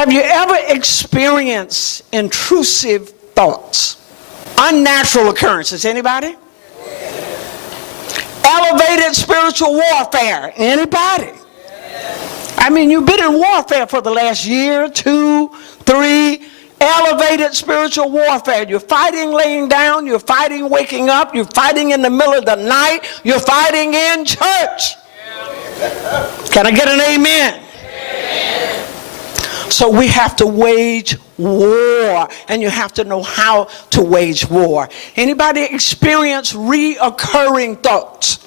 Have you ever experienced intrusive thoughts? Unnatural occurrences, anybody? Elevated spiritual warfare, anybody? I mean, you've been in warfare for the last year, 2, 3, elevated spiritual warfare. You're fighting laying down, you're fighting waking up, you're fighting in the middle of the night, you're fighting in church. Can I get an amen? So we have to wage war, and you have to know how to wage war. Anybody experience reoccurring thoughts?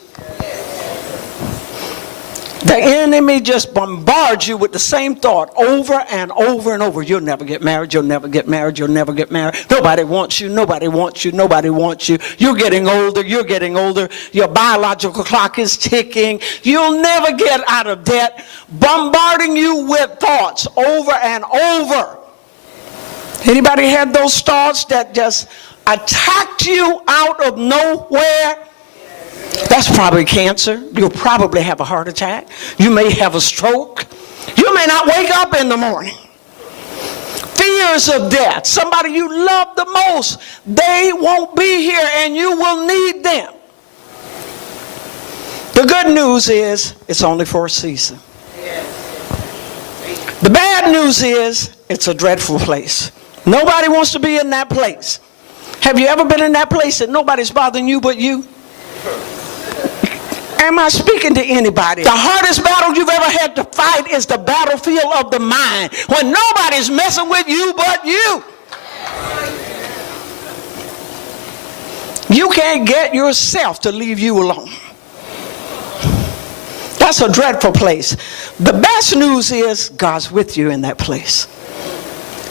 The enemy just bombards you with the same thought over and over and over. You'll never get married, you'll never get married, you'll never get married. Nobody wants you, nobody wants you, nobody wants you. You're getting older, you're getting older. Your biological clock is ticking. You'll never get out of debt. Bombarding you with thoughts over and over. Anybody had those thoughts that just attacked you out of nowhere? That's probably cancer. You'll probably have a heart attack. You may have a stroke. You may not wake up in the morning. Fears of death. Somebody you love the most, they won't be here and you will need them. The good news is it's only for a season. The bad news is it's a dreadful place. Nobody wants to be in that place. Have you ever been in that place that nobody's bothering you but you? Am I speaking to anybody? The hardest battle you've ever had to fight is the battlefield of the mind, when nobody's messing with you but you. You can't get yourself to leave you alone. That's a dreadful place. The best news is God's with you in that place.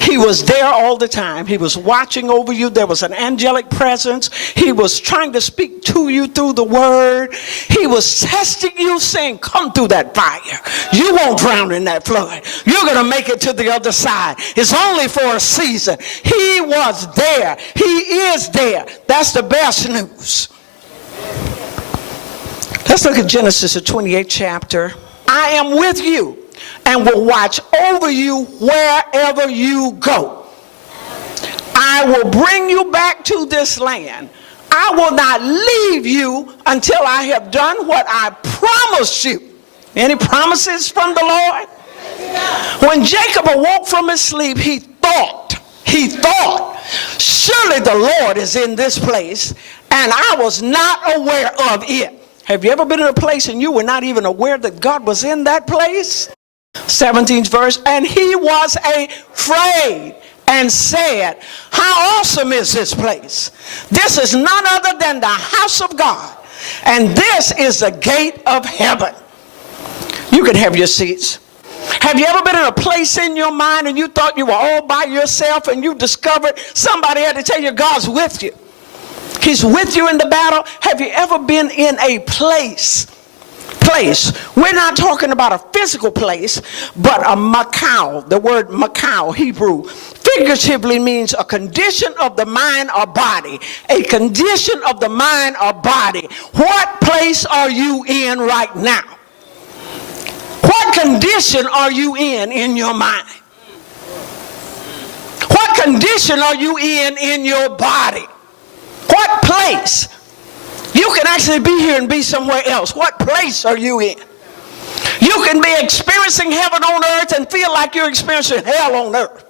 He was there all the time. He was watching over you. There was an angelic presence. He was trying to speak to you through the word. He was testing you, saying, come through that fire. You won't drown in that flood. You're going to make it to the other side. It's only for a season. He was there. He is there. That's the best news. Let's look at Genesis, the 28th chapter. I am with you and will watch over you wherever you go. I will bring you back to this land. I will not leave you until I have done what I promised you. Any promises from the Lord? When Jacob awoke from his sleep, he thought, surely the Lord is in this place, and I was not aware of it. Have you ever been in a place and you were not even aware that God was in that place? 17th verse, and he was afraid and said, how awesome is this place? This is none other than the house of God, and this is the gate of heaven. You can have your seats. Have you ever been in a place in your mind and you thought you were all by yourself, and you discovered somebody had to tell you God's with you? He's with you in the battle. Have you ever been in a place? We're not talking about a physical place, but a makau. The word makau, Hebrew, figuratively means a condition of the mind or body. A condition of the mind or body. What place are you in right now? What condition are you in your mind? What condition are you in your body? What place? You can actually be here and be somewhere else. What place are you in? You can be experiencing heaven on earth and feel like you're experiencing hell on earth.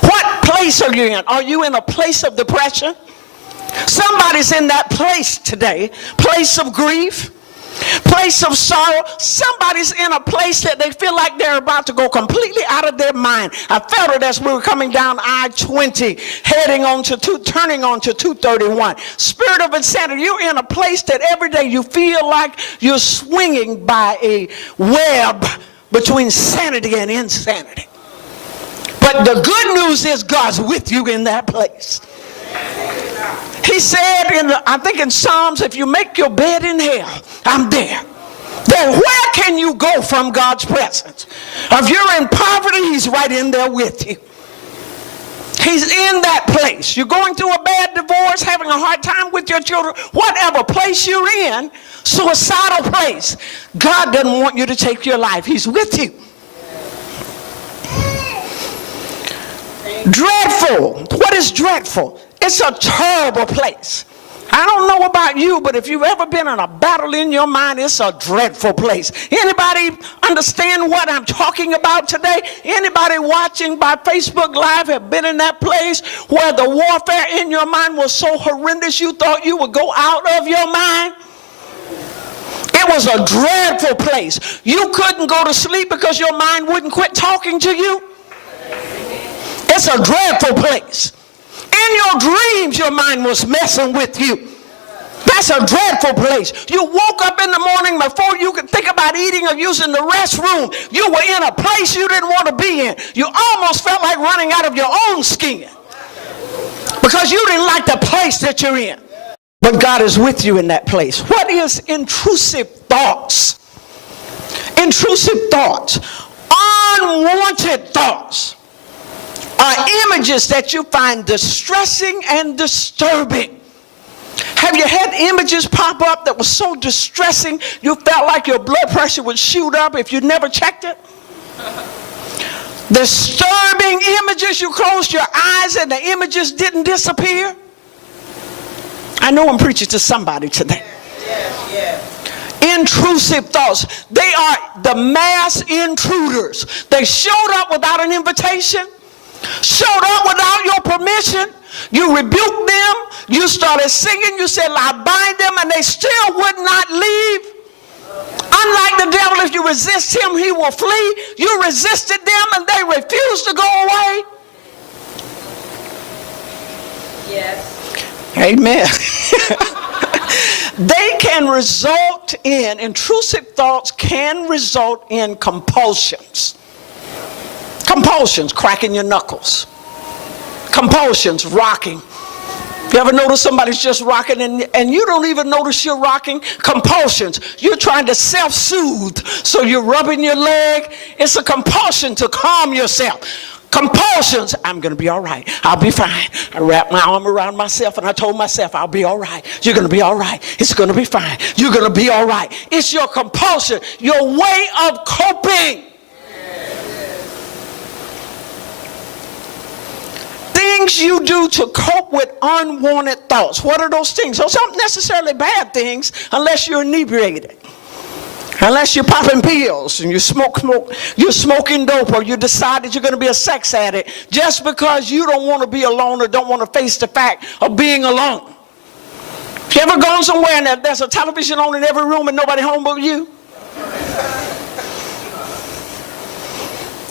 What place are you in? Are you in a place of depression? Somebody's in that place today. Place of grief. Place of sorrow. Somebody's in a place that they feel like they're about to go completely out of their mind. I felt it as we were coming down I-20, turning on to 231. Spirit of insanity. You're in a place that every day you feel like you're swinging by a web between sanity and insanity. But the good news is God's with you in that place. He said, I think in Psalms, if you make your bed in hell, I'm there. Then where can you go from God's presence? If you're in poverty, he's right in there with you. He's in that place. You're going through a bad divorce, having a hard time with your children, whatever place you're in, suicidal place, God doesn't want you to take your life. He's with you. Dreadful. What is dreadful? It's a terrible place. I don't know about you, but if you've ever been in a battle in your mind, it's a dreadful place. Anybody understand what I'm talking about today? Anybody watching by Facebook Live have been in that place where the warfare in your mind was so horrendous you thought you would go out of your mind? It was a dreadful place. You couldn't go to sleep because your mind wouldn't quit talking to you. It's a dreadful place. In your dreams, your mind was messing with you. That's a dreadful place. You woke up in the morning before you could think about eating or using the restroom. You were in a place you didn't want to be in. You almost felt like running out of your own skin because you didn't like the place that you're in. But God is with you in that place. What is intrusive thoughts? Intrusive thoughts, unwanted thoughts, are images that you find distressing and disturbing. Have you had images pop up that were so distressing you felt like your blood pressure would shoot up if you never checked it? Disturbing images, you closed your eyes and the images didn't disappear? I know I'm preaching to somebody today. Intrusive thoughts. They are the mass intruders. They showed up without an invitation. Showed up without your permission. You rebuked them. You started singing. You said, I bind them, and they still would not leave. Unlike the devil, if you resist him, he will flee. You resisted them, and they refused to go away. Yes. Amen. They can result in, intrusive thoughts can result in compulsions. Compulsions, cracking your knuckles. Compulsions, rocking. You ever notice somebody's just rocking and you don't even notice you're rocking? Compulsions. You're trying to self-soothe, so you're rubbing your leg. It's a compulsion to calm yourself. Compulsions. I'm going to be all right. I'll be fine. I wrapped my arm around myself and I told myself, I'll be all right. You're going to be all right. It's going to be fine. You're going to be all right. It's your compulsion, your way of coping. Things you do to cope with unwanted thoughts. What are those things? Those aren't necessarily bad things unless you're inebriated. Unless you're popping pills and you're smoking dope, or you decide that you're going to be a sex addict just because you don't want to be alone or don't want to face the fact of being alone. You ever gone somewhere and there's a television on in every room and nobody home but you?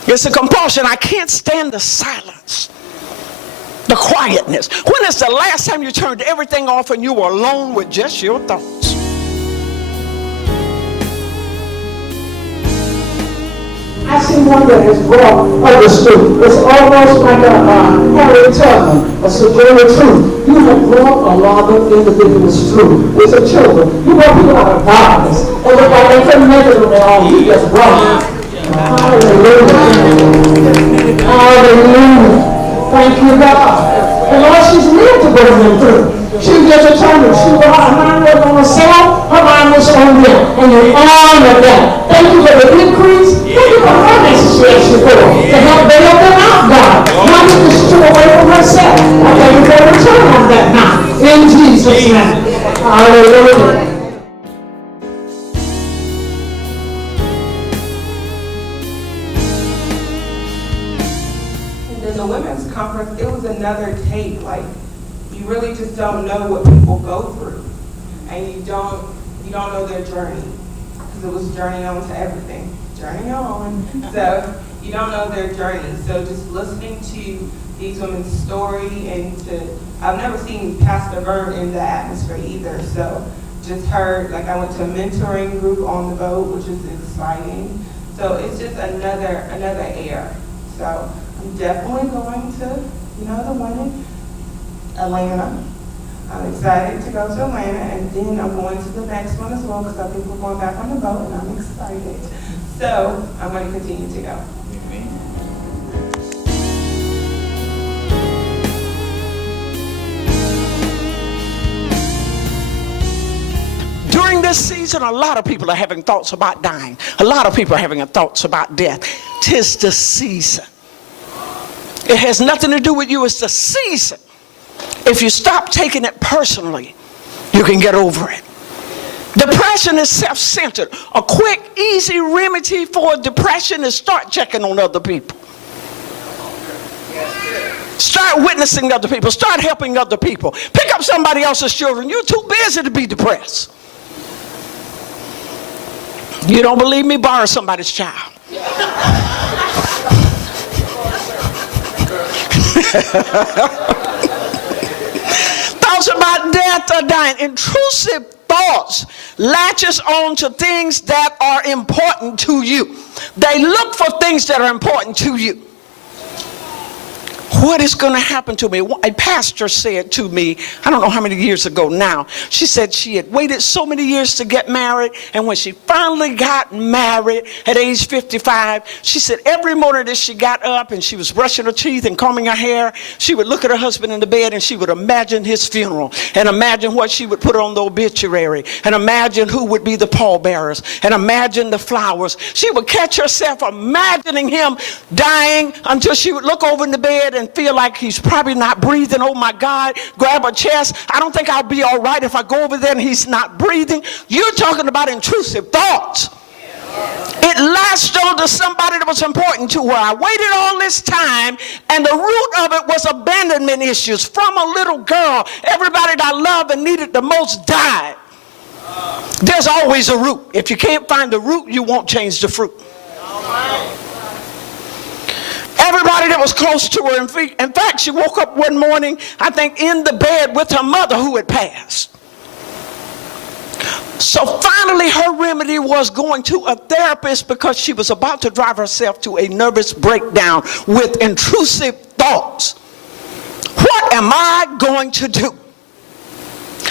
It's a compulsion. I can't stand the silence. The quietness. When is the last time you turned everything off and you were alone with just your thoughts? I see one that has brought others through. It's almost like a Harriet Tubman, a Sojourner Truth. You have brought a lot of individuals through. These are children. You brought people out of darkness. They look like they couldn't make it on their own. You just brought them. Hallelujah. Hallelujah. Thank you, God. And Lord, she's lived to bring them through. She was just determined. Her mind wasn't on herself, her mind was on them. And you honor that. Thank you for the increase. Thank you for her necessary support to help bail them out, God. Not to destroy away from herself. I thank you for a return on that now. In Jesus' name. Hallelujah. The women's conference, it was another take. Like, you really just don't know what people go through, and you don't know their journey, because it was journey on to everything, journey on. So you don't know their journey. So just listening to these women's story, and I've never seen Pastor Vern in the atmosphere either. So just heard, like, I went to a mentoring group on the boat, which is exciting. So it's just another air. So I'm definitely going to, the one in Atlanta. I'm excited to go to Atlanta, and then I'm going to the next one as well, because I think we're going back on the boat, and I'm excited. So I'm going to continue to go. During this season, a lot of people are having thoughts about dying. A lot of people are having thoughts about death. 'Tis the season. It has nothing to do with you. It's the season. If you stop taking it personally, you can get over it. Depression is self-centered. A quick, easy remedy for depression is start checking on other people. Start witnessing other people. Start helping other people. Pick up somebody else's children. You're too busy to be depressed. You don't believe me? Borrow somebody's child. Thoughts about death or dying. Intrusive thoughts latches on to things that are important to you. They look for things that are important to you. What is going to happen to me? A pastor said to me, I don't know how many years ago now, she said she had waited so many years to get married, and when she finally got married at age 55, she said every morning that she got up and she was brushing her teeth and combing her hair, she would look at her husband in the bed and she would imagine his funeral, and imagine what she would put on the obituary, and imagine who would be the pallbearers, and imagine the flowers. She would catch herself imagining him dying until she would look over in the bed and feel like he's probably not breathing. Oh my God, grab her chest. I don't think I'll be all right if I go over there and he's not breathing. You're talking about intrusive thoughts. It latched on to somebody that was important to her. I waited all this time, and the root of it was abandonment issues. From a little girl, everybody that I loved and needed the most died. There's always a root. If you can't find the root, you won't change the fruit. Everybody that was close to her. In fact, she woke up one morning, I think, in the bed with her mother who had passed. So finally, her remedy was going to a therapist because she was about to drive herself to a nervous breakdown with intrusive thoughts. What am I going to do?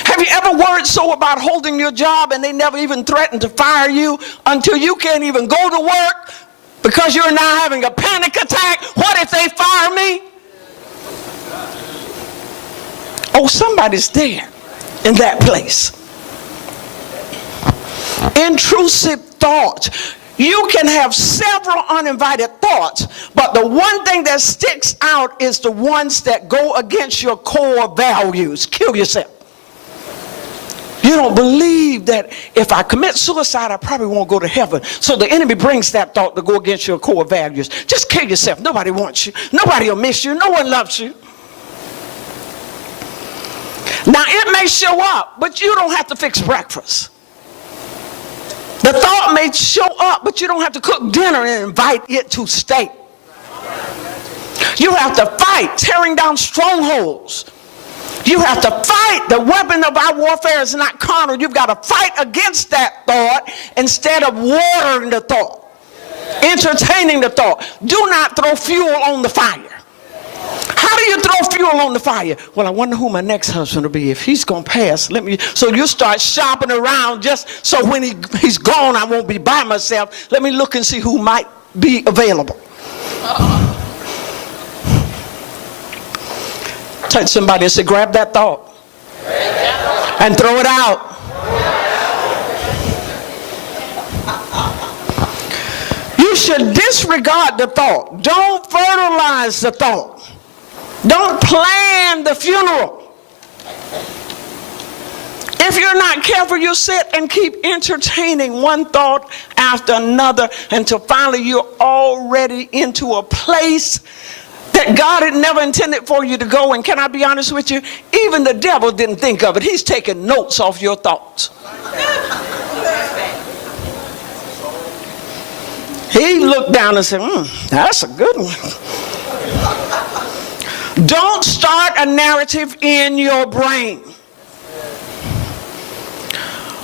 Have you ever worried so about holding your job and they never even threatened to fire you until you can't even go to work? Because you're now having a panic attack. What if they fire me? Oh, somebody's there in that place. Intrusive thoughts. You can have several uninvited thoughts, but the one thing that sticks out is the ones that go against your core values. Kill yourself. You don't believe that if I commit suicide, I probably won't go to heaven. So the enemy brings that thought to go against your core values. Just kill yourself. Nobody wants you. Nobody will miss you. No one loves you. Now, it may show up, but you don't have to fix breakfast. The thought may show up, but you don't have to cook dinner and invite it to stay. You have to fight tearing down strongholds. You have to fight. The weapon of our warfare is not carnal. You've got to fight against that thought instead of watering the thought, entertaining the thought. Do not throw fuel on the fire. How do you throw fuel on the fire? Well, I wonder who my next husband will be. If he's going to pass, so you start shopping around just so when he's gone, I won't be by myself. Let me look and see who might be available. Touch somebody and say, grab that thought and throw it out. You should disregard the thought. Don't fertilize the thought. Don't plan the funeral. If you're not careful, you'll sit and keep entertaining one thought after another until finally you're already into a place that God had never intended for you to go. And can I be honest with you? Even the devil didn't think of it. He's taking notes off your thoughts. He looked down and said, that's a good one. Don't start a narrative in your brain.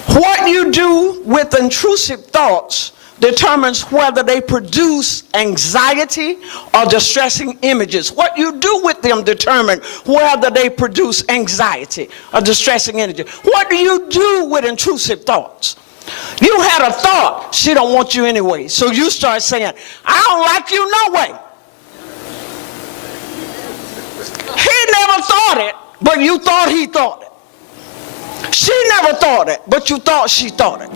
What you do with intrusive thoughts determines whether they produce anxiety or distressing images. What you do with them determines whether they produce anxiety or distressing images. What do you do with intrusive thoughts? You had a thought, she don't want you anyway. So you start saying, I don't like you no way. He never thought it, but you thought he thought it. She never thought it, but you thought she thought it.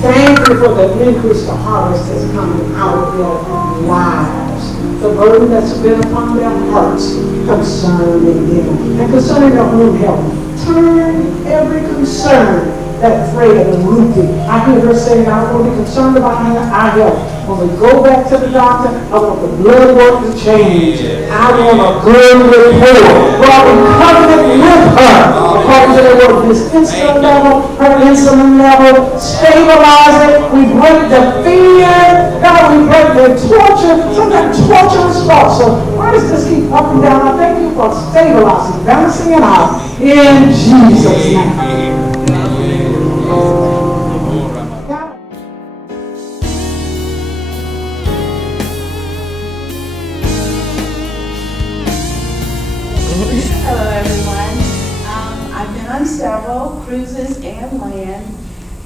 Thank you for the increase, the harvest that's coming out of their lives. The burden that's been upon their hearts concerning them and concerning their own health. Turn every concern that Freya and Ruthie, I hear her saying, I don't want to be concerned about our health. When we go back to the doctor, I want the blood work to change. I want a good report. Lord, we covenant with her. According to the word, his insulin level, her insulin level, stabilize it. We break the fear. God, we break the torture. Sometimes torturous thoughts. So why does this keep up and down? I thank you for stabilizing, balancing it out in Jesus' name. Hello, everyone. I've been on several cruises and land,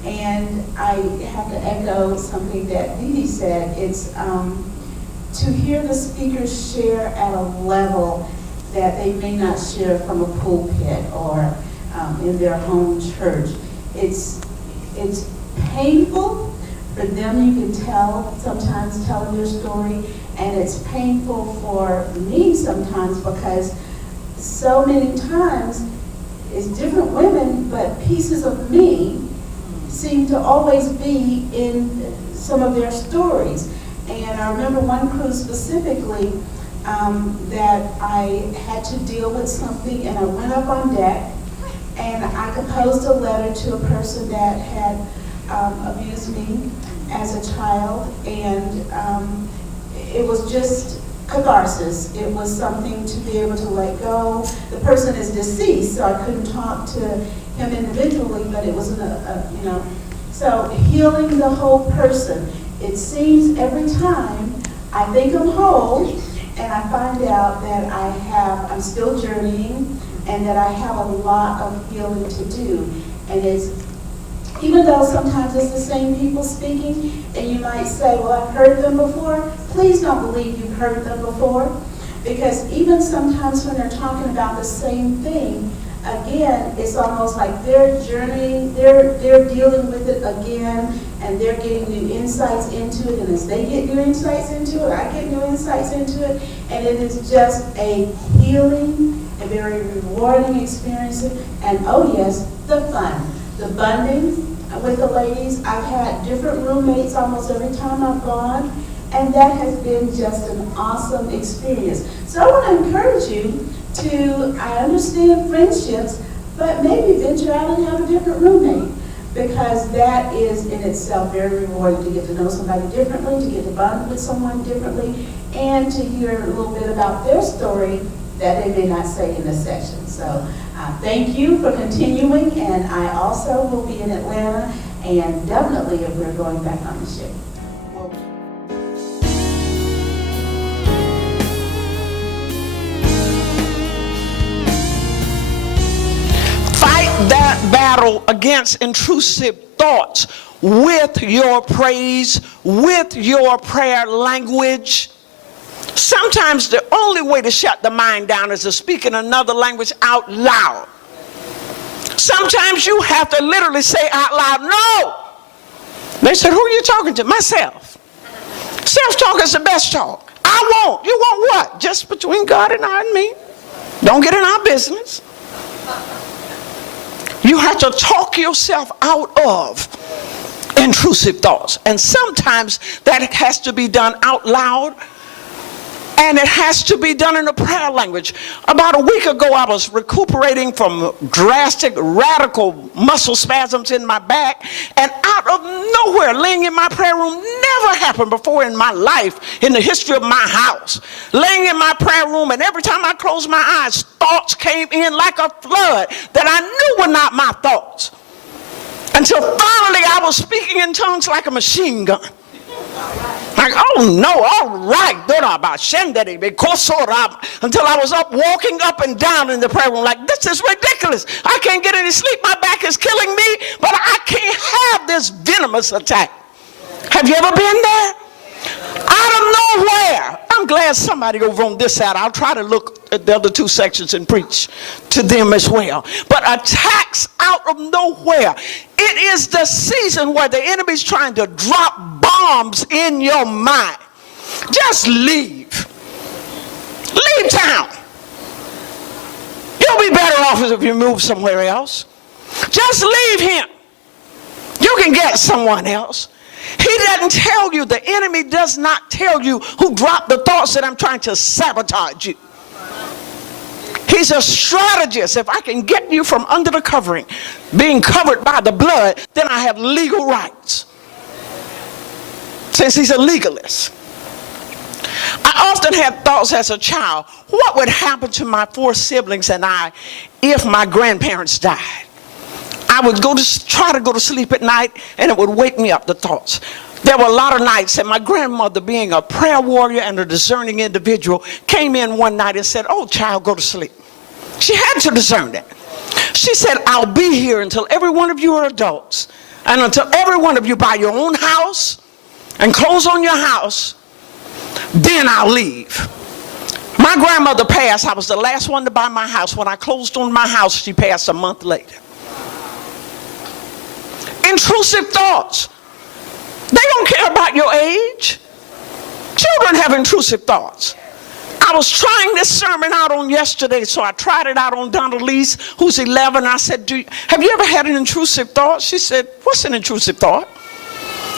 and I have to echo something that Dee Dee said. It's to hear the speakers share at a level that they may not share from a pulpit or in their home church. It's painful for them, you can tell, sometimes telling their story, and it's painful for me sometimes because so many times it's different women, but pieces of me seem to always be in some of their stories. And I remember one cruise specifically that I had to deal with something, and I went up on deck and I composed a letter to a person that had abused me as a child, and it was just catharsis. It was something to be able to let go. The person is deceased, so I couldn't talk to him individually, but it was so healing the whole person. It seems every time I think I'm whole and I find out that I'm still journeying and that I have a lot of healing to do. And even though sometimes it's the same people speaking, and you might say, well, I've heard them before, please don't believe you've heard them before, because even sometimes when they're talking about the same thing, again, it's almost like they're journeying, they're dealing with it again, and they're getting new insights into it, and as they get new insights into it, I get new insights into it, and it is just a healing, a very rewarding experience, and oh yes, the fun. The bonding with the ladies. I've had different roommates almost every time I've gone, and that has been just an awesome experience. So I want to encourage you to, I understand friendships, but maybe venture out and have a different roommate, because that is in itself very rewarding to get to know somebody differently, to get to bond with someone differently, and to hear a little bit about their story that they may not say in this session. So thank you for continuing, and I also will be in Atlanta, and definitely if we're going back on the ship. Fight that battle against intrusive thoughts with your praise, with your prayer language. Sometimes the only way to shut the mind down is to speak in another language out loud. Sometimes you have to literally say out loud, no. They said, who are you talking to? Myself. Self-talk is the best talk. I won't. You want what? Just between God and I and me. Don't get in our business. You have to talk yourself out of intrusive thoughts. And sometimes that has to be done out loud. And it has to be done in a prayer language. About a week ago, I was recuperating from drastic, radical muscle spasms in my back. And out of nowhere, laying in my prayer room, never happened before in my life, in the history of my house. Laying in my prayer room, and every time I closed my eyes, thoughts came in like a flood that I knew were not my thoughts. Until finally, I was speaking in tongues like a machine gun. Like, oh no, all right, until I was up walking up and down in the prayer room like, this is ridiculous. I can't get any sleep. My back is killing me, but I can't have this venomous attack. Have you ever been there? Out of nowhere. I'm glad somebody over on this side, I'll try to look at the other two sections and preach to them as well. But attacks out of nowhere. It is the season where the enemy's trying to drop bombs in your mind. Just leave. Leave town. You'll be better off if you move somewhere else. Just leave him. You can get someone else. He doesn't tell you, the enemy does not tell you who dropped the thoughts that I'm trying to sabotage you. He's a strategist. If I can get you from under the covering, being covered by the blood, then I have legal rights. Since he's a legalist. I often had thoughts as a child, what would happen to my 4 siblings and I if my grandparents died? I would try to go to sleep at night, and it would wake me up, the thoughts. There were a lot of nights that my grandmother, being a prayer warrior and a discerning individual, came in one night and said, oh, child, go to sleep. She had to discern that. She said, I'll be here until every one of you are adults, and until every one of you buy your own house and close on your house, then I'll leave. My grandmother passed. I was the last one to buy my house. When I closed on my house, she passed a month later. Intrusive thoughts. They don't care about your age. Children have intrusive thoughts. I was trying this sermon out on yesterday, so I tried it out on Donna Lee's, who's 11. I said, have you ever had an intrusive thought? She said, what's an intrusive thought?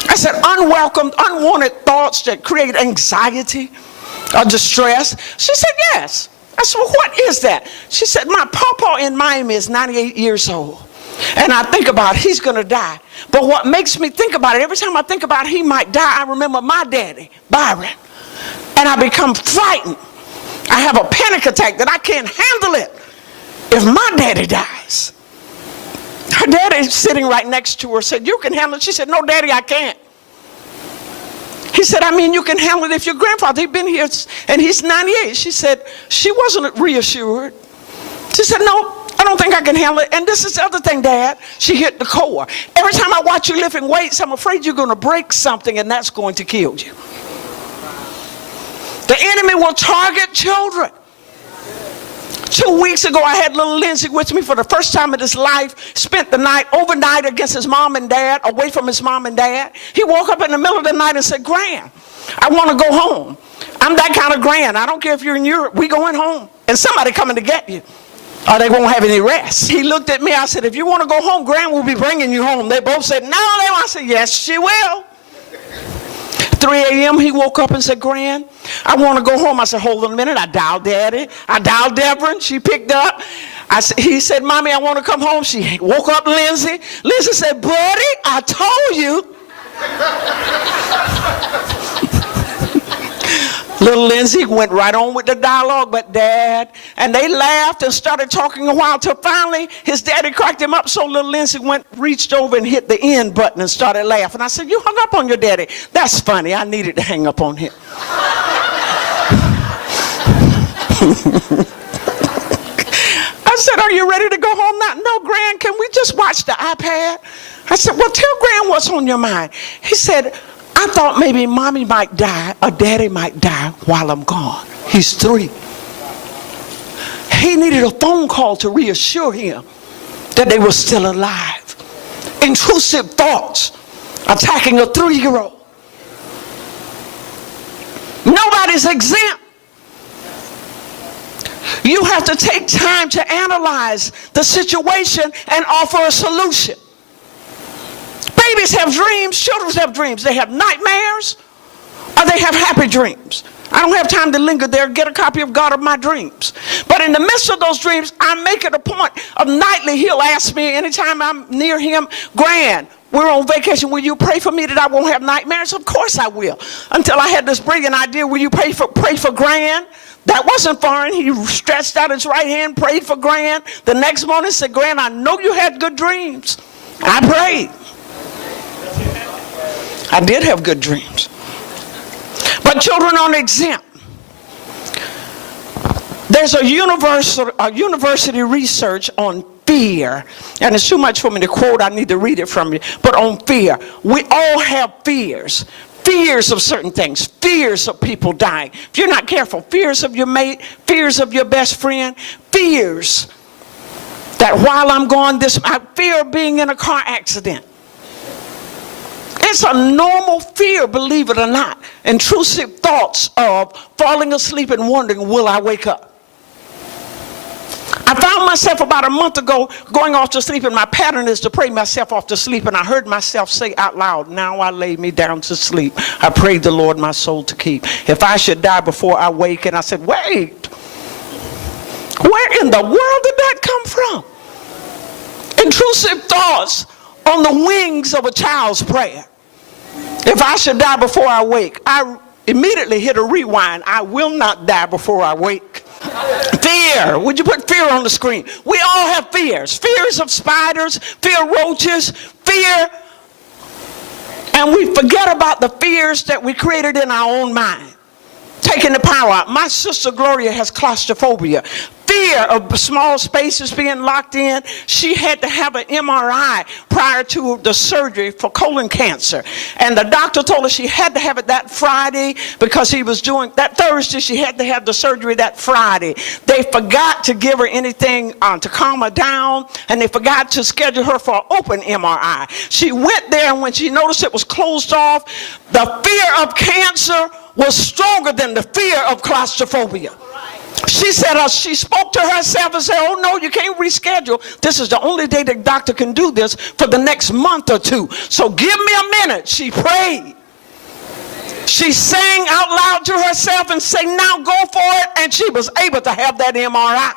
I said, unwelcomed, unwanted thoughts that create anxiety or distress. She said, yes. I said, well, what is that? She said, my papa in Miami is 98 years old. And I think about he's going to die. But what makes me think about it, every time I think about he might die, I remember my daddy, Byron. And I become frightened. I have a panic attack that I can't handle it if my daddy dies. Her daddy sitting right next to her said, you can handle it. She said, no, Daddy, I can't. He said, I mean, you can handle it if your grandfather, he'd been here and he's 98. She said, she wasn't reassured. She said, no, I don't think I can handle it. And this is the other thing, Dad. She hit the core. Every time I watch you lifting weights, I'm afraid you're going to break something and that's going to kill you. The enemy will target children. 2 weeks ago, I had little Lindsay with me for the first time in his life, spent the night overnight against his mom and dad, away from his mom and dad. He woke up in the middle of the night and said, Gran, I want to go home. I'm that kind of gran. I don't care if you're in Europe, we going home. And somebody coming to get you, or they won't have any rest. He looked at me, I said, if you want to go home, Gran will be bringing you home. They both said, no, they won't. I said, yes, she will. 3 a.m. he woke up and said, Gran, I want to go home. I said, hold on a minute. I dialed Daddy. I dialed Deborah, and she picked up. He said, Mommy, I want to come home. She woke up Lindsay. Lindsay said, buddy, I told you. Little Lindsay went right on with the dialogue, but Dad, and they laughed and started talking a while till finally his daddy cracked him up, so little Lindsay reached over and hit the end button and started laughing. I said, you hung up on your daddy. That's funny. I needed to hang up on him. I said, are you ready to go home now? No, Gran, can we just watch the iPad? I said, well, tell Gran what's on your mind. He said, I thought maybe Mommy might die or Daddy might die while I'm gone. He's 3. He needed a phone call to reassure him that they were still alive. Intrusive thoughts attacking a 3-year-old. Nobody's exempt. You have to take time to analyze the situation and offer a solution. Babies have dreams, children have dreams. They have nightmares or they have happy dreams. I don't have time to linger there. Get a copy of God of My Dreams. But in the midst of those dreams, I make it a point of nightly, he'll ask me anytime I'm near him, Gran, we're on vacation. Will you pray for me that I won't have nightmares? Of course I will. Until I had this brilliant idea, will you pray for Gran? That wasn't foreign. He stretched out his right hand, prayed for Gran. The next morning said, Gran, I know you had good dreams. I prayed. I did have good dreams. But children aren't exempt. There's a university research on fear, and it's too much for me to quote. I need to read it from you. But on fear, we all have fears. Fears of certain things. Fear fears of people dying. If you're not careful, fears of your mate, fears of your best friend, fears that while I'm gone I fear of being in a car accident. It's a normal fear, believe it or not. Intrusive thoughts of falling asleep and wondering, will I wake up? I found myself about a month ago going off to sleep, and my pattern is to pray myself off to sleep, and I heard myself say out loud, now I lay me down to sleep. I prayed the Lord my soul to keep. If I should die before I wake, and I said, wait, where in the world did that come from? Intrusive thoughts on the wings of a child's prayer. If I should die before I wake, I immediately hit a rewind. I will not die before I wake. Fear. Would you put fear on the screen? We all have fears. Fears of spiders, fear of roaches, fear. And we forget about the fears that we created in our own mind. Taking the power out. My sister Gloria has claustrophobia. Fear of small spaces being locked in. She had to have an MRI prior to the surgery for colon cancer. And the doctor told her she had to have it that Friday because he was doing, that Thursday she had to have the surgery that Friday. They forgot to give her anything to calm her down, and they forgot to schedule her for an open MRI. She went there, and when she noticed it was closed off, the fear of cancer was stronger than the fear of claustrophobia. She said, she spoke to herself and said, oh no, you can't reschedule. This is the only day the doctor can do this for the next month or two. So give me a minute. She prayed. She sang out loud to herself and said, now go for it. And she was able to have that MRI.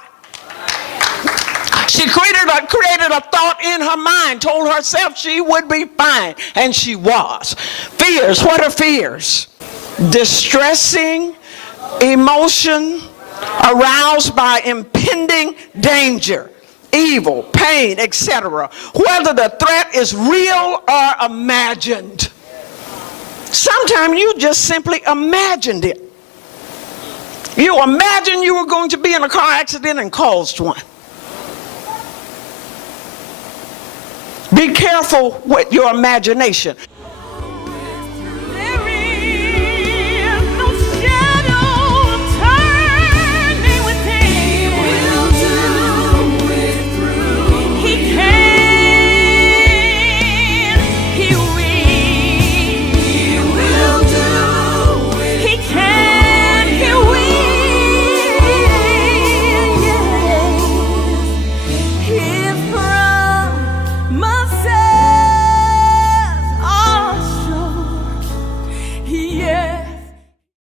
She created a thought in her mind, told herself she would be fine. And she was. Fears. What are fears? Distressing emotion aroused by impending danger, evil, pain, etc., whether the threat is real or imagined. Sometimes you just simply imagined it. You imagined you were going to be in a car accident and caused one. Be careful with your imagination.